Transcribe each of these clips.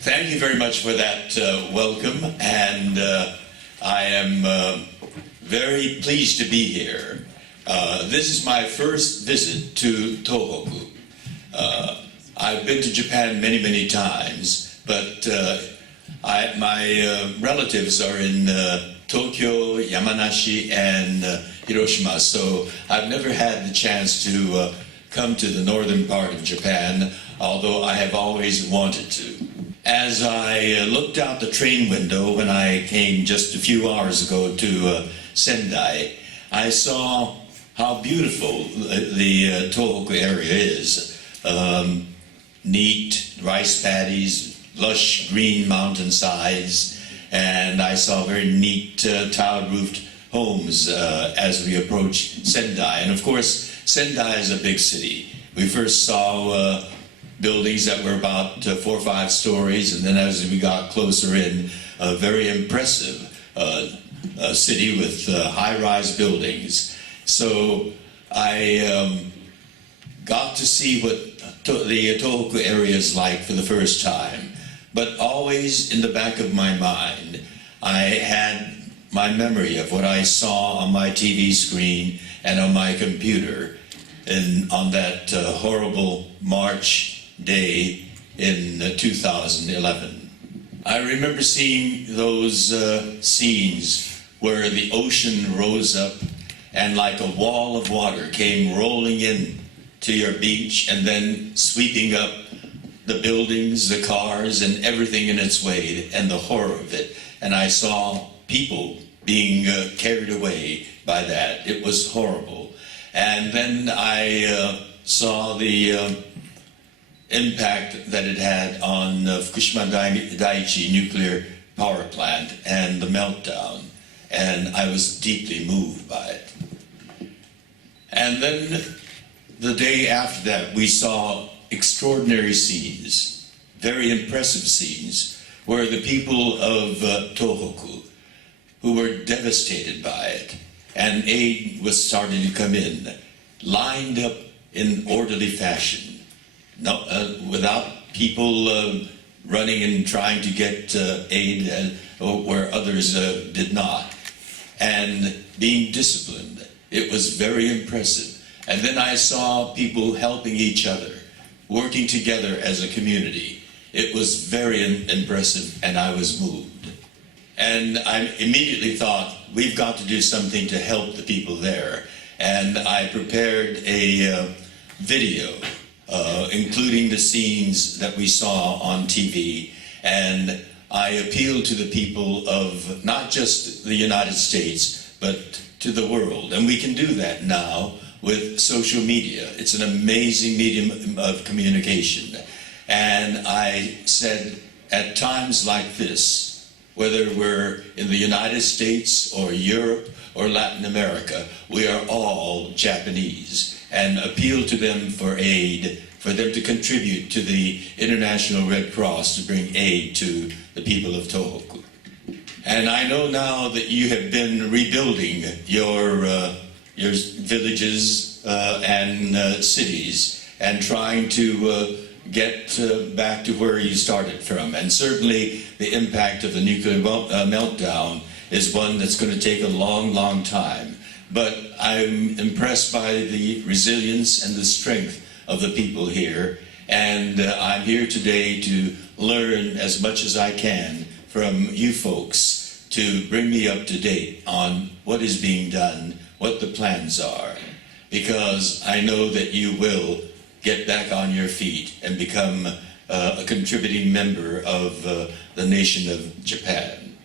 Thank you very much for that welcome, and I am very pleased to be here. This is my first visit to Tohoku. I've been to Japan many, many times, but my relatives are in Tokyo, Yamanashi, and Hiroshima, so I've never had the chance to come to the northern part of Japan, although I have always wanted to. As I looked out the train window when I came just a few hours ago to Sendai, I saw how beautiful the Tohoku area is. Neat rice paddies, lush green mountainsides, and I saw very neat tile-roofed homes as we approached Sendai. And of course, Sendai is a big city. We first saw buildings that were about 4 or 5 stories, and then as we got closer in, a very impressive city with high-rise buildings. So I got to see what the Tohoku area is like for the first time. But always in the back of my mind, I had my memory of what I saw on my TV screen and on my computer on that horrible March day in 2011. I remember seeing those scenes where the ocean rose up and like a wall of water came rolling in to your beach and then sweeping up the buildings, the cars, and everything in its way, and the horror of it. And I saw people being carried away by that. It was horrible. And then I saw the impact that it had on Fukushima Daiichi nuclear power plant and the meltdown, and I was deeply moved by it. And then the day after that, we saw extraordinary scenes, very impressive scenes, where the people of Tohoku, who were devastated by it, and aid was starting to come in, lined up in orderly fashion. No, without people running and trying to get aid where others did not, and being disciplined. It was very impressive. And then I saw people helping each other, working together as a community. It was very impressive, and I was moved. And I immediately thought, we've got to do something to help the people there. And I prepared a video including the scenes that we saw on TV, and I appealed to the people of not just the United States, but to the world. And we can do that now with social media. It's an amazing medium of communication. And I said, at times like this, whether we're in the United States or Europe or Latin America, we are all Japanese, and appeal to them for aid, for them to contribute to the International Red Cross to bring aid to the people of Tohoku. And I know now that you have been rebuilding your villages and cities and trying to get back to where you started from. And certainly the impact of the nuclear meltdown is one that's going to take a long, long time. But I'm impressed by the resilience and the strength of the people here. And I'm here today to learn as much as I can from you folks to bring me up to date on what is being done, what the plans are. Because I know that you will get back on your feet and become a contributing member of the nation of Japan.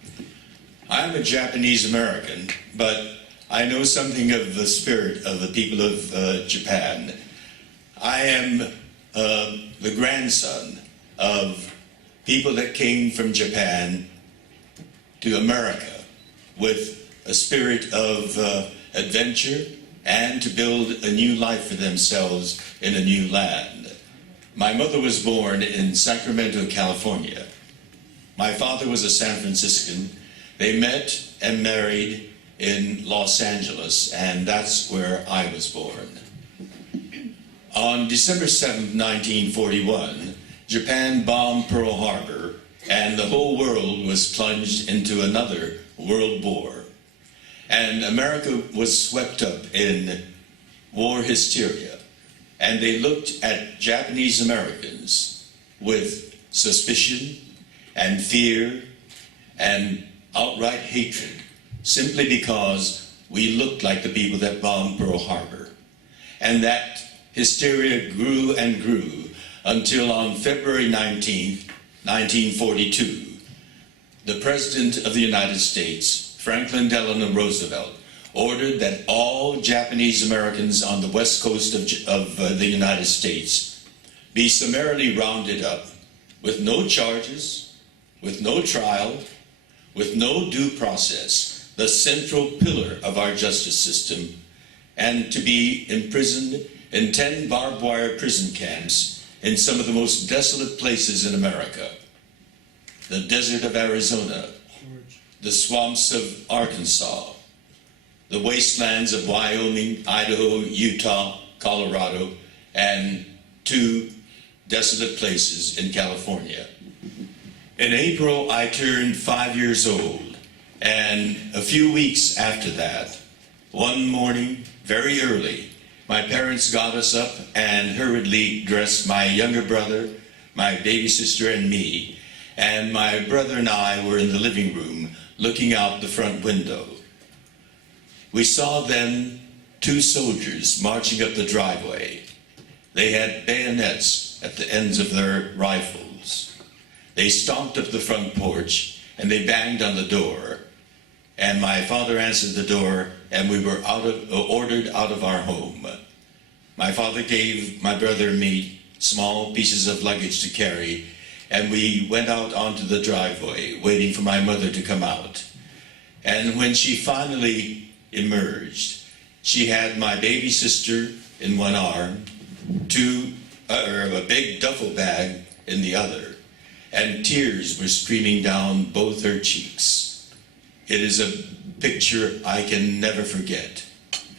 I'm a Japanese American, but I know something of the spirit of the people of Japan. I am the grandson of people that came from Japan to America with a spirit of adventure and to build a new life for themselves in a new land. My mother was born in Sacramento, California. My father was a San Franciscan. They met and married in Los Angeles, and that's where I was born. On December 7th, 1941, Japan bombed Pearl Harbor and the whole world was plunged into another world war. And America was swept up in war hysteria, and they looked at Japanese Americans with suspicion and fear and outright hatred, simply because we looked like the people that bombed Pearl Harbor. And that hysteria grew and grew until on February 19th, 1942, the President of the United States, Franklin Delano Roosevelt, ordered that all Japanese Americans on the west coast of the United States be summarily rounded up with no charges, with no trial, with no due process, the central pillar of our justice system, and to be imprisoned in 10 barbed wire prison camps in some of the most desolate places in America. The desert of Arizona, the swamps of Arkansas, the wastelands of Wyoming, Idaho, Utah, Colorado, and 2 desolate places in California. In April, I turned 5 years old, and a few weeks after that, one morning, very early, my parents got us up and hurriedly dressed my younger brother, my baby sister, and me, and my brother and I were in the living room looking out the front window. We saw then 2 soldiers marching up the driveway. They had bayonets at the ends of their rifles. They stomped up the front porch and they banged on the door. And my father answered the door, and we were ordered out of our home. My father gave my brother and me small pieces of luggage to carry, and we went out onto the driveway, waiting for my mother to come out. And when she finally emerged, she had my baby sister in one arm, a big duffel bag in the other, and tears were streaming down both her cheeks. It is a picture I can never forget.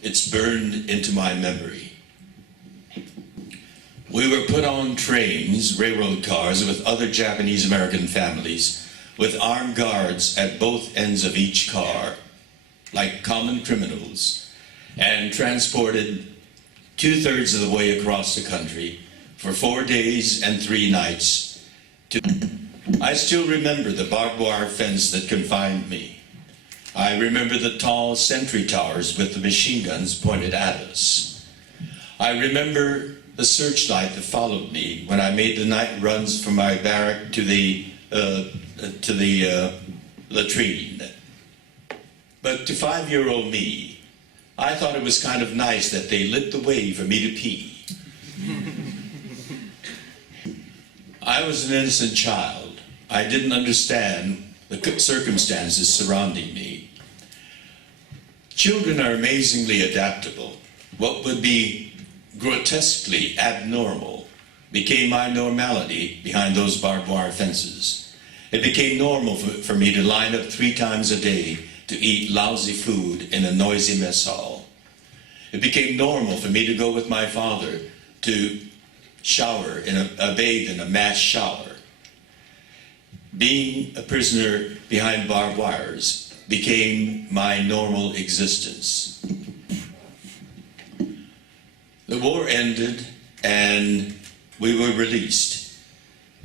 It's burned into my memory. We were put on trains, railroad cars, with other Japanese American families, with armed guards at both ends of each car, like common criminals, and transported 2/3 of the way across the country for 4 days and 3 nights. I still remember the barbed wire fence that confined me. I remember the tall sentry towers with the machine guns pointed at us. I remember the searchlight that followed me when I made the night runs from my barrack to the latrine. But to 5-year-old me, I thought it was kind of nice that they lit the way for me to pee. I was an innocent child. I didn't understand the circumstances surrounding me. Children are amazingly adaptable. What would be grotesquely abnormal became my normality behind those barbed wire fences. It became normal for me to line up 3 times a day to eat lousy food in a noisy mess hall. It became normal for me to go with my father to shower bathe in a mass shower. Being a prisoner behind barbed wires became my normal existence. The war ended and we were released,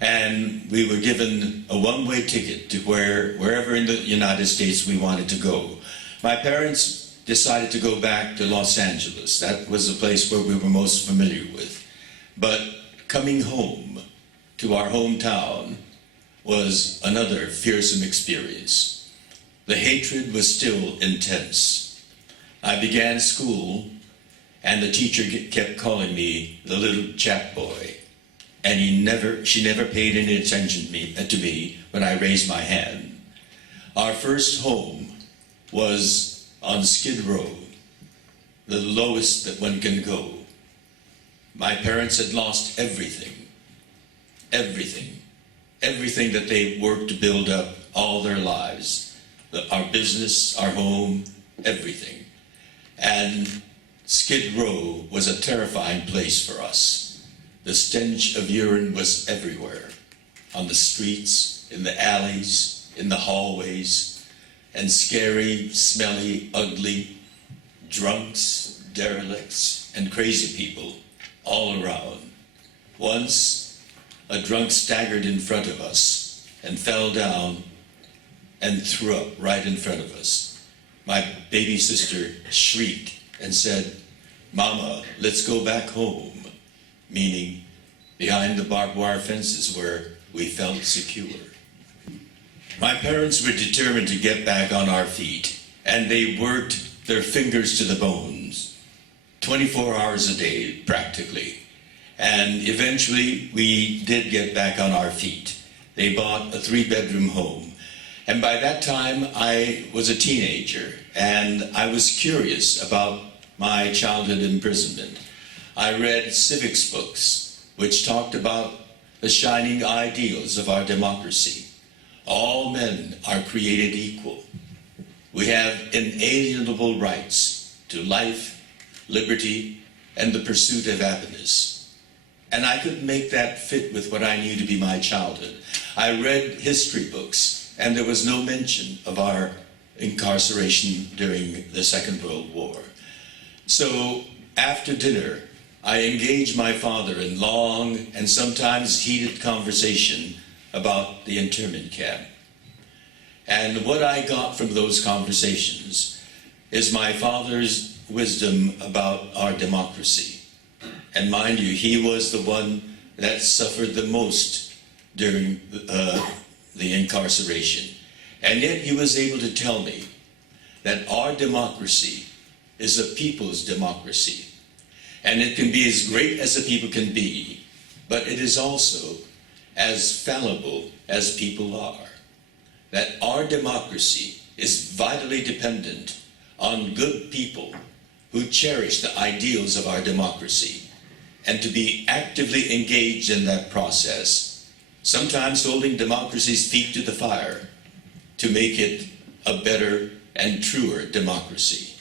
and we were given a one-way ticket to wherever in the United States we wanted to go. My parents decided to go back to Los Angeles. That was the place where we were most familiar with. But coming home to our hometown was another fearsome experience. The hatred was still intense. I began school, and the teacher kept calling me the little Jap boy, and she never paid any attention to me when I raised my hand. Our first home was on Skid Row, the lowest that one can go. My parents had lost everything that they worked to build up all their lives. Our business, our home, everything. And Skid Row was a terrifying place for us. The stench of urine was everywhere, on the streets, in the alleys, in the hallways, and scary, smelly, ugly drunks, derelicts, and crazy people all around. Once, a drunk staggered in front of us and fell down and threw up right in front of us. My baby sister shrieked and said, "Mama, let's go back home," meaning behind the barbed wire fences where we felt secure. My parents were determined to get back on our feet, and they worked their fingers to the bones, 24 hours a day, practically. And eventually, we did get back on our feet. They bought a 3-bedroom home. And by that time, I was a teenager, and I was curious about my childhood imprisonment. I read civics books, which talked about the shining ideals of our democracy. All men are created equal. We have inalienable rights to life, liberty, and the pursuit of happiness. And I could make that fit with what I knew to be my childhood. I read history books, and there was no mention of our incarceration during the Second World War. So after dinner, I engaged my father in long and sometimes heated conversation about the internment camp. And what I got from those conversations is my father's wisdom about our democracy. And mind you, he was the one that suffered the most during the incarceration. And yet he was able to tell me that our democracy is a people's democracy. And it can be as great as a people can be, but it is also as fallible as people are. That our democracy is vitally dependent on good people who cherish the ideals of our democracy and to be actively engaged in that process, sometimes holding democracy's feet to the fire to make it a better and truer democracy.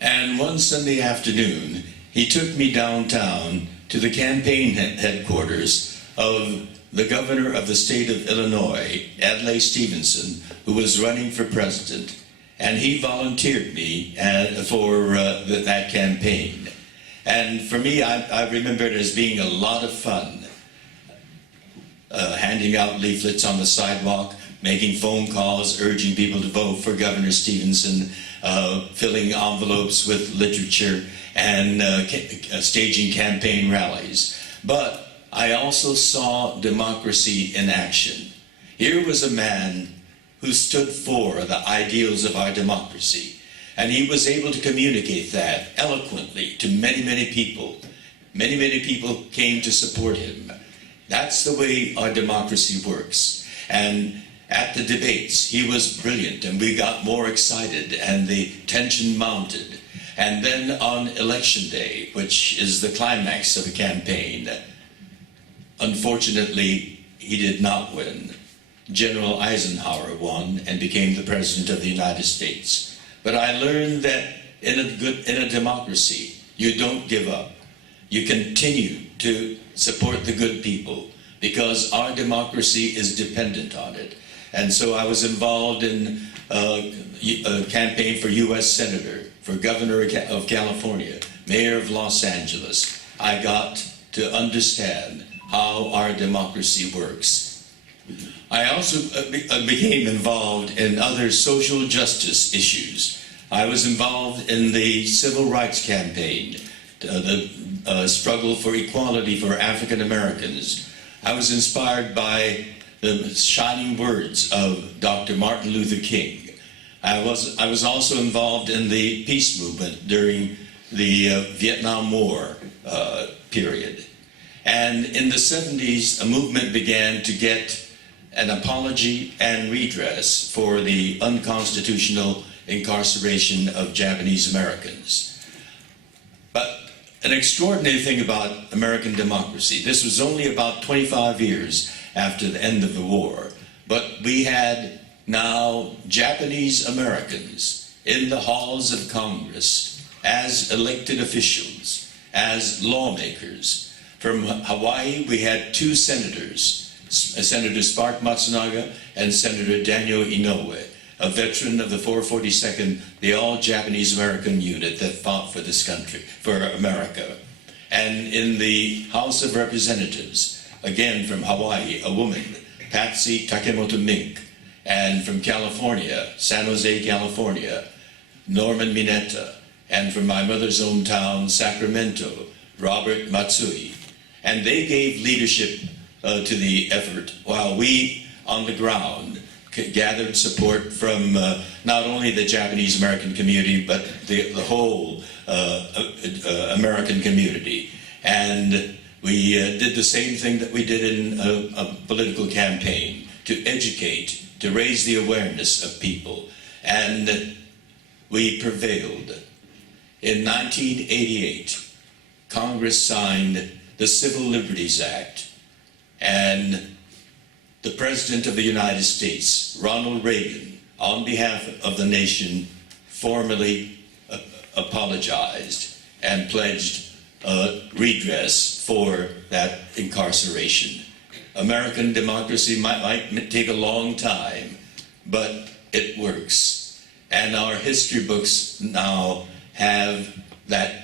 And one Sunday afternoon, he took me downtown to the campaign headquarters of the governor of the state of Illinois, Adlai Stevenson, who was running for president, and he volunteered me for that campaign. And for me, I remember it as being a lot of fun, handing out leaflets on the sidewalk, making phone calls, urging people to vote for Governor Stevenson, filling envelopes with literature, and staging campaign rallies. But I also saw democracy in action. Here was a man who stood for the ideals of our democracy, and he was able to communicate that eloquently to many, many people. Many, many people came to support him. That's the way our democracy works. And at the debates, he was brilliant, and we got more excited, and the tension mounted. And then on election day, which is the climax of a campaign, unfortunately, he did not win. General Eisenhower won and became the President of the United States. But I learned that in a democracy, you don't give up. You continue to support the good people because our democracy is dependent on it. And so I was involved in a campaign for U.S. Senator, for Governor of California, Mayor of Los Angeles. I got to understand how our democracy works. I also became involved in other social justice issues. I was involved in the Civil Rights Campaign, the struggle for equality for African Americans. I was inspired by the shining words of Dr. Martin Luther King. I was also involved in the peace movement during the Vietnam War period. And in the 70s, a movement began to get an apology and redress for the unconstitutional incarceration of Japanese Americans. But an extraordinary thing about American democracy, this was only about 25 years after the end of the war, but we had now Japanese Americans in the halls of Congress as elected officials, as lawmakers. From Hawaii, we had 2 senators, Senator Spark Matsunaga and Senator Daniel Inoue, a veteran of the 442nd, the all-Japanese American unit that fought for this country, for America. And in the House of Representatives, again from Hawaii, a woman, Patsy Takemoto Mink, and from California, San Jose, California, Norman Mineta, and from my mother's hometown, Sacramento, Robert Matsui. And they gave leadership to the effort while we, on the ground, gathered support from not only the Japanese American community, but the whole American community. And we did the same thing that we did in a political campaign, to educate, to raise the awareness of people. And we prevailed. In 1988, Congress signed the Civil Liberties Act, and the President of the United States, Ronald Reagan, on behalf of the nation, formally apologized and pledged redress for that incarceration. American democracy might take a long time, but it works. And our history books now have that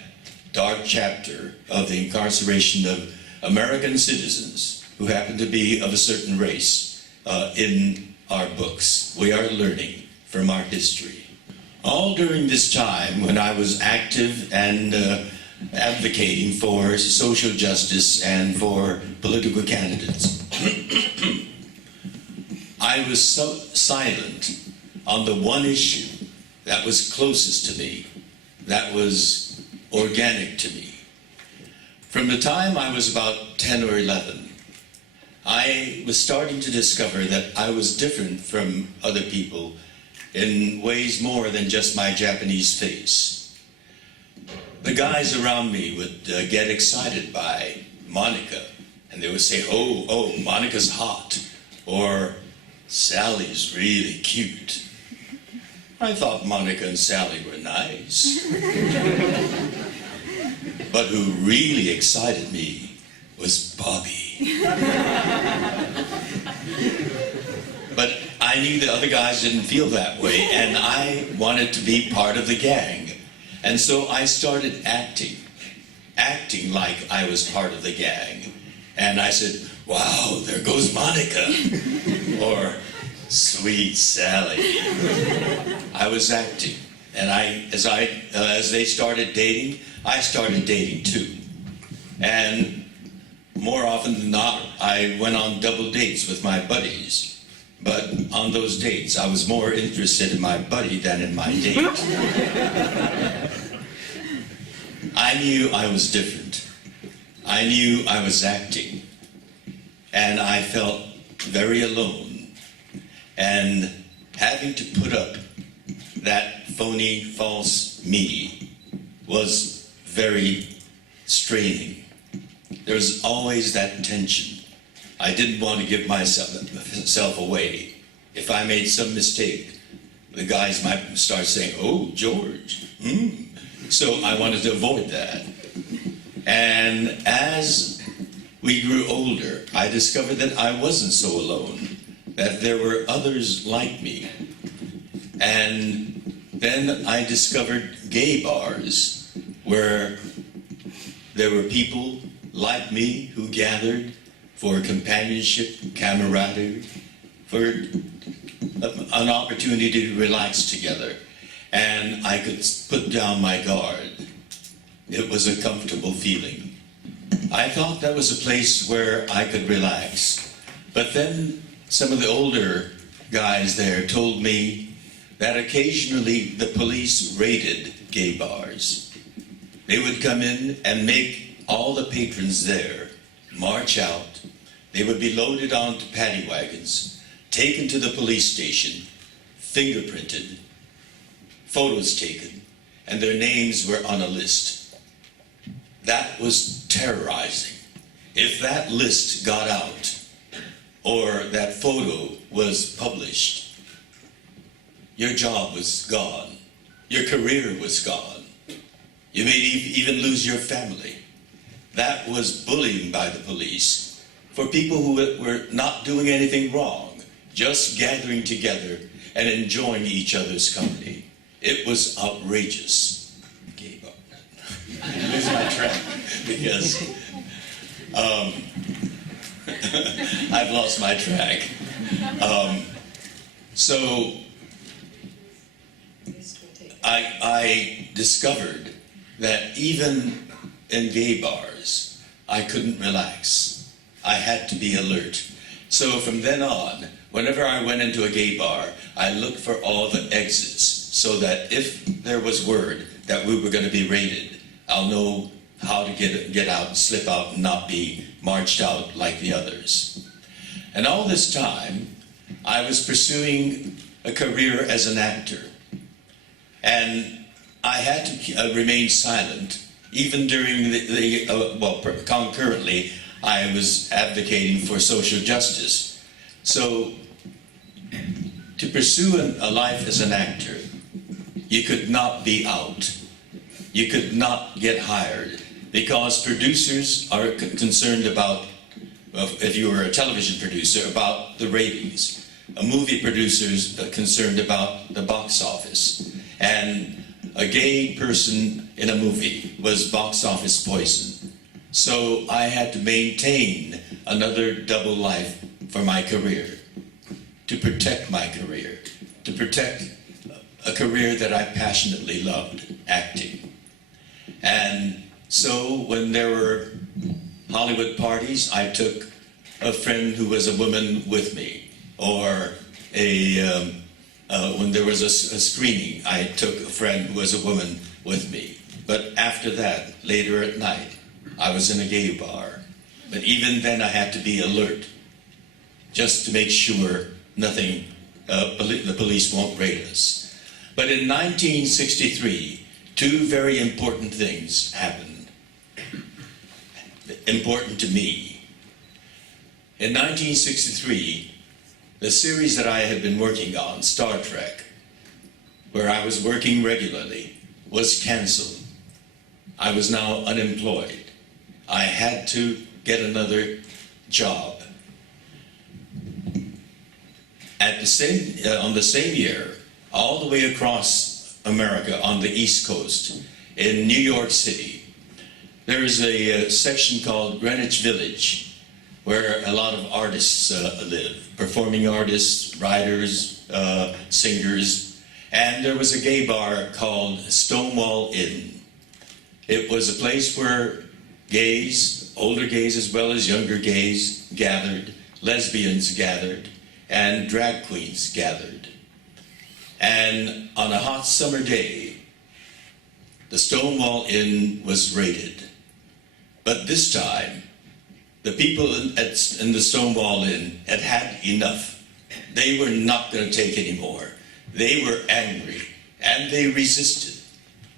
dark chapter of the incarceration of American citizens who happen to be of a certain race in our books. We are learning from our history. All during this time when I was active and advocating for social justice and for political candidates, I was so silent on the one issue that was closest to me, that was organic to me. From the time I was about 10 or 11, I was starting to discover that I was different from other people in ways more than just my Japanese face. The guys around me would get excited by Monica, and they would say, oh, Monica's hot, or Sally's really cute. I thought Monica and Sally were nice. But who really excited me was Bobby. But I knew the other guys didn't feel that way, and I wanted to be part of the gang. And so I started acting like I was part of the gang. And I said, wow, there goes Monica. Or, sweet Sally. I was acting. And as they started dating, I started dating too. And more often than not, I went on double dates with my buddies. But on those dates, I was more interested in my buddy than in my date. I knew I was different. I knew I was acting. And I felt very alone. And having to put up that phony, false me was very straining. There was always that tension. I didn't want to give myself away. If I made some mistake, the guys might start saying, oh, George. So I wanted to avoid that. And as we grew older, I discovered that I wasn't so alone, that there were others like me. And then I discovered gay bars where there were people like me who gathered for companionship, camaraderie, for an opportunity to relax together. And I could put down my guard. It was a comfortable feeling. I thought that was a place where I could relax. But then some of the older guys there told me that occasionally the police raided gay bars. They would come in and make all the patrons there march out. They would be loaded onto paddy wagons, taken to the police station, fingerprinted, photos taken, and their names were on a list. That was terrorizing. If that list got out, or that photo was published, your job was gone. Your career was gone. You may even lose your family. That was bullying by the police for people who were not doing anything wrong, just gathering together and enjoying each other's company. It was outrageous. Gave up. I lose my track because I've lost my track. So I discovered that even in gay bars, I couldn't relax. I had to be alert. So from then on, whenever I went into a gay bar, I looked for all the exits so that if there was word that we were going to be raided, I'll know how to get out and slip out and not be marched out like the others. And all this time, I was pursuing a career as an actor. And I had to remain silent, even during concurrently, I was advocating for social justice. So, to pursue a life as an actor, you could not be out. You could not get hired, because producers are concerned about, if you were a television producer, about the ratings. A movie producer's concerned about the box office. And a gay person in a movie was box office poison. So I had to maintain another double life for my career, to protect my career, to protect a career that I passionately loved, acting. And so when there were Hollywood parties, I took a friend who was a woman with me, or when there was a screening, I took a friend who was a woman with me. But after that, later at night, I was in a gay bar. But even then I had to be alert, just to make sure nothing, the police won't raid us. But in 1963, two very important things happened, important to me. In 1963, the series that I had been working on, Star Trek, where I was working regularly, was canceled. I was now unemployed. I had to get another job. On the same year, all the way across America on the East Coast, in New York City, there is a section called Greenwich Village, where a lot of artists live, performing artists, writers, singers, and there was a gay bar called Stonewall Inn. It was a place where gays, older gays as well as younger gays, gathered, lesbians gathered, and drag queens gathered. And on a hot summer day, the Stonewall Inn was raided. But this time, the people in the Stonewall Inn had had enough. They were not going to take anymore. They were angry, and they resisted.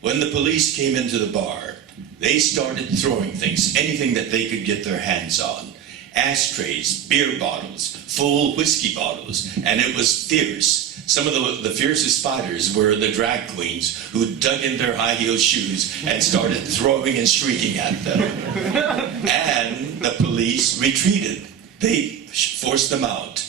When the police came into the bar, they started throwing things, anything that they could get their hands on. Ashtrays, beer bottles, full whiskey bottles, and it was fierce. Some of the fiercest fighters were the drag queens who dug in their high-heel shoes and started throwing and shrieking at them. And the police retreated. They forced them out.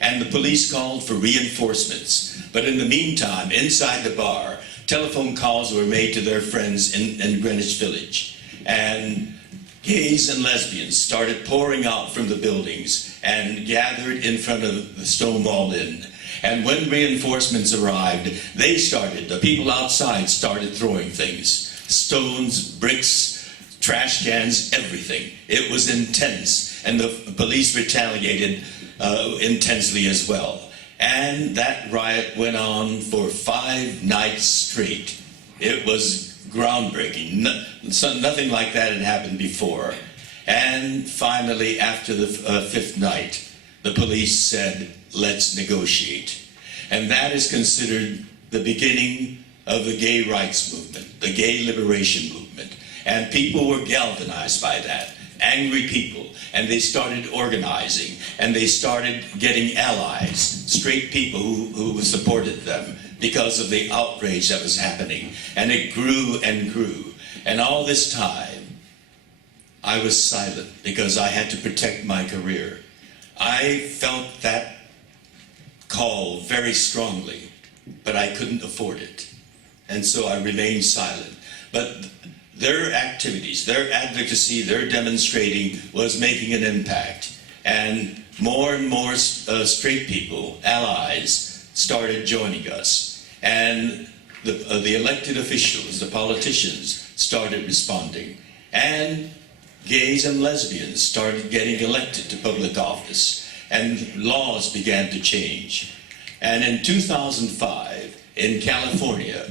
And the police called for reinforcements. But in the meantime, inside the bar, telephone calls were made to their friends in Greenwich Village. And gays and lesbians started pouring out from the buildings and gathered in front of the Stonewall Inn. And when reinforcements arrived, the people outside started throwing things. Stones, bricks, trash cans, everything. It was intense, and the police retaliated intensely as well. And that riot went on for 5 nights straight. It was groundbreaking. Nothing like that had happened before. And finally, after the 5th night, the police said, let's negotiate. And that is considered the beginning of the gay rights movement, the gay liberation movement. And people were galvanized by that, angry people. And they started organizing, and they started getting allies, straight people who supported them because of the outrage that was happening. And it grew and grew. And all this time, I was silent because I had to protect my career. I felt that call very strongly, but I couldn't afford it. And so I remained silent. But their activities, their advocacy, their demonstrating was making an impact. And more straight people, allies, started joining us. And the elected officials, the politicians, started responding. And gays and lesbians started getting elected to public office. And laws began to change. And in 2005, in California,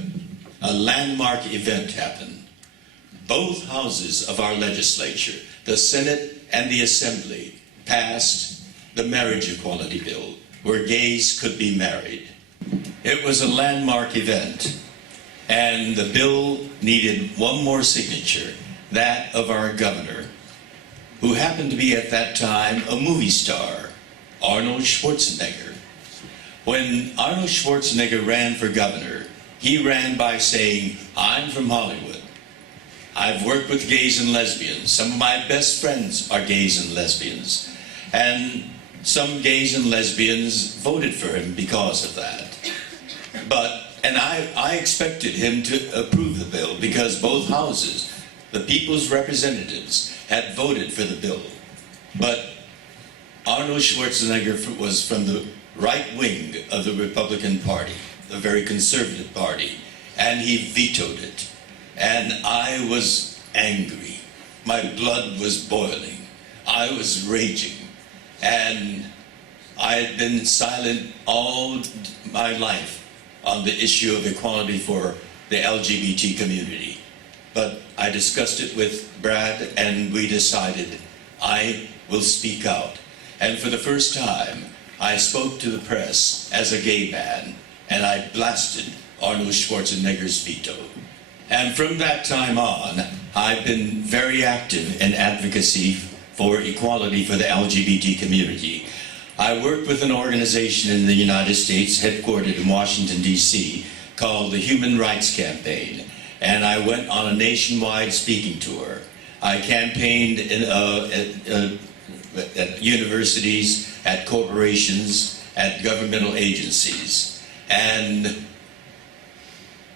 a landmark event happened. Both houses of our legislature, the Senate and the Assembly, passed the marriage equality bill, where gays could be married. It was a landmark event, and the bill needed one more signature, that of our governor, who happened to be at that time a movie star, Arnold Schwarzenegger. When Arnold Schwarzenegger ran for governor, he ran by saying, "I'm from Hollywood. I've worked with gays and lesbians. Some of my best friends are gays and lesbians." And some gays and lesbians voted for him because of that. And I expected him to approve the bill because both houses, the people's representatives, had voted for the bill. But Arnold Schwarzenegger was from the right wing of the Republican Party, the very conservative party, and he vetoed it. And I was angry. My blood was boiling. I was raging. And I had been silent all my life on the issue of equality for the LGBT community. But I discussed it with Brad, and we decided I will speak out. And for the first time, I spoke to the press as a gay man, and I blasted Arnold Schwarzenegger's veto. And from that time on, I've been very active in advocacy for equality for the LGBT community. I worked with an organization in the United States, headquartered in Washington, D.C., called the Human Rights Campaign. And I went on a nationwide speaking tour. I campaigned at universities, at corporations, at governmental agencies. And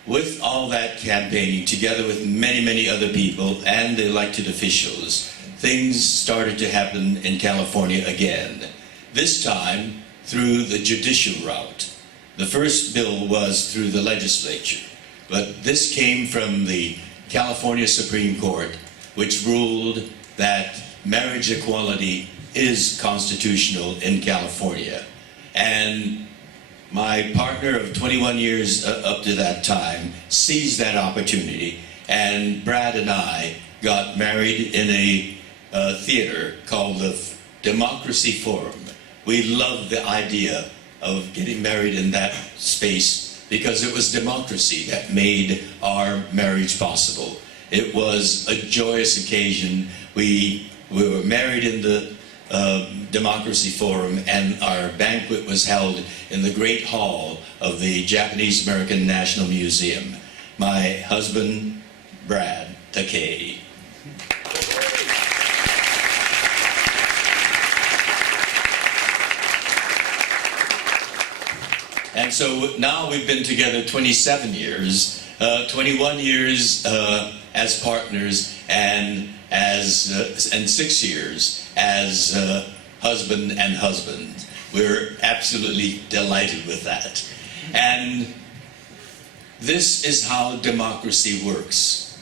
with all that campaigning, together with many other people and the elected officials, things started to happen in California again. This time through the judicial route. The first bill was through the legislature, but this came from the California Supreme Court, which ruled that marriage equality is constitutional in California. And my partner of 21 years up to that time seized that opportunity, and Brad and I got married in a theater called the Democracy Forum. We loved the idea of getting married in that space because it was democracy that made our marriage possible. It was a joyous occasion. We were married in the Democracy Forum, and our banquet was held in the Great Hall of the Japanese American National Museum. My husband, Brad Takei. And so now we've been together 27 years, 21 years as partners, and 6 years as husband and husband. We're absolutely delighted with that. And this is how democracy works.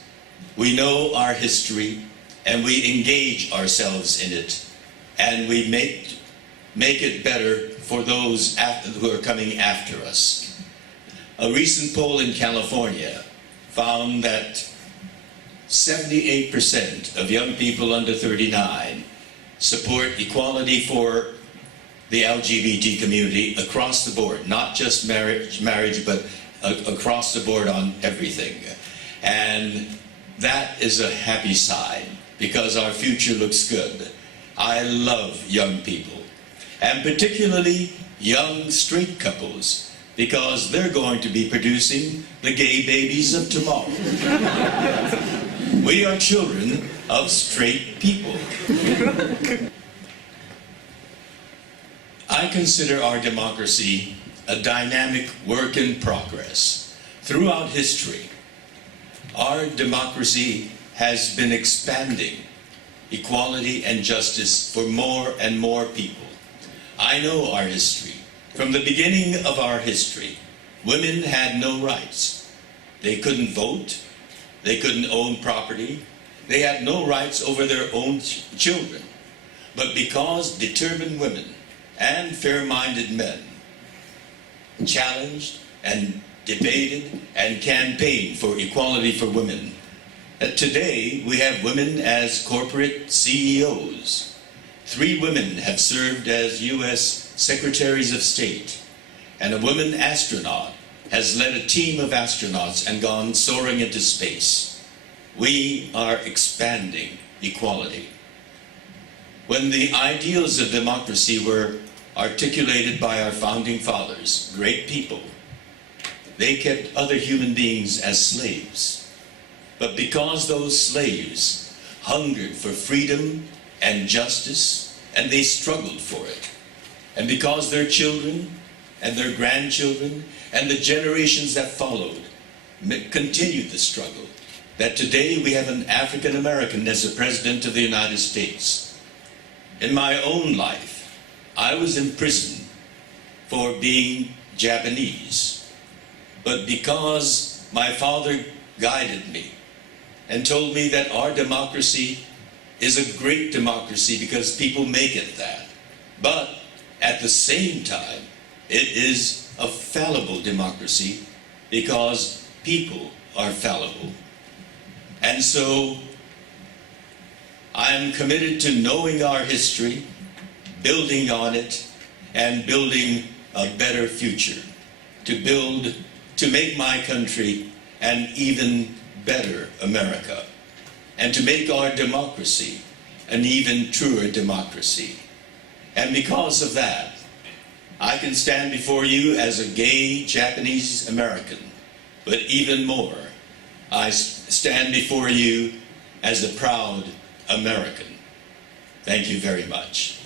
We know our history, and we engage ourselves in it, and we make it better for those who are coming after us. A recent poll in California found that 78% of young people under 39 support equality for the LGBT community across the board, not just marriage, but across the board on everything. And that is a happy sign because our future looks good. I love young people, and particularly young straight couples, because they're going to be producing the gay babies of tomorrow. We are children of straight people. I consider our democracy a dynamic work in progress. Throughout history, our democracy has been expanding equality and justice for more and more people. I know our history. From the beginning of our history, women had no rights. They couldn't vote. They couldn't own property. They had no rights over their own children. But because determined women and fair-minded men challenged and debated and campaigned for equality for women, today we have women as corporate CEOs. 3 women have served as U.S. Secretaries of State, and a woman astronaut has led a team of astronauts and gone soaring into space. We are expanding equality. When the ideals of democracy were articulated by our founding fathers, great people, they kept other human beings as slaves. But because those slaves hungered for freedom and justice, and they struggled for it, and because their children and their grandchildren and the generations that followed continued the struggle, that today we have an African American as the President of the United States. In my own life, I was in prison for being Japanese. But because my father guided me and told me that our democracy is a great democracy because people make it that, but at the same time, it is a fallible democracy because people are fallible. And so I am committed to knowing our history, building on it, and building a better future, to make my country an even better America, and to make our democracy an even truer democracy. And because of that, I can stand before you as a gay Japanese American, but even more, I stand before you as a proud American. Thank you very much.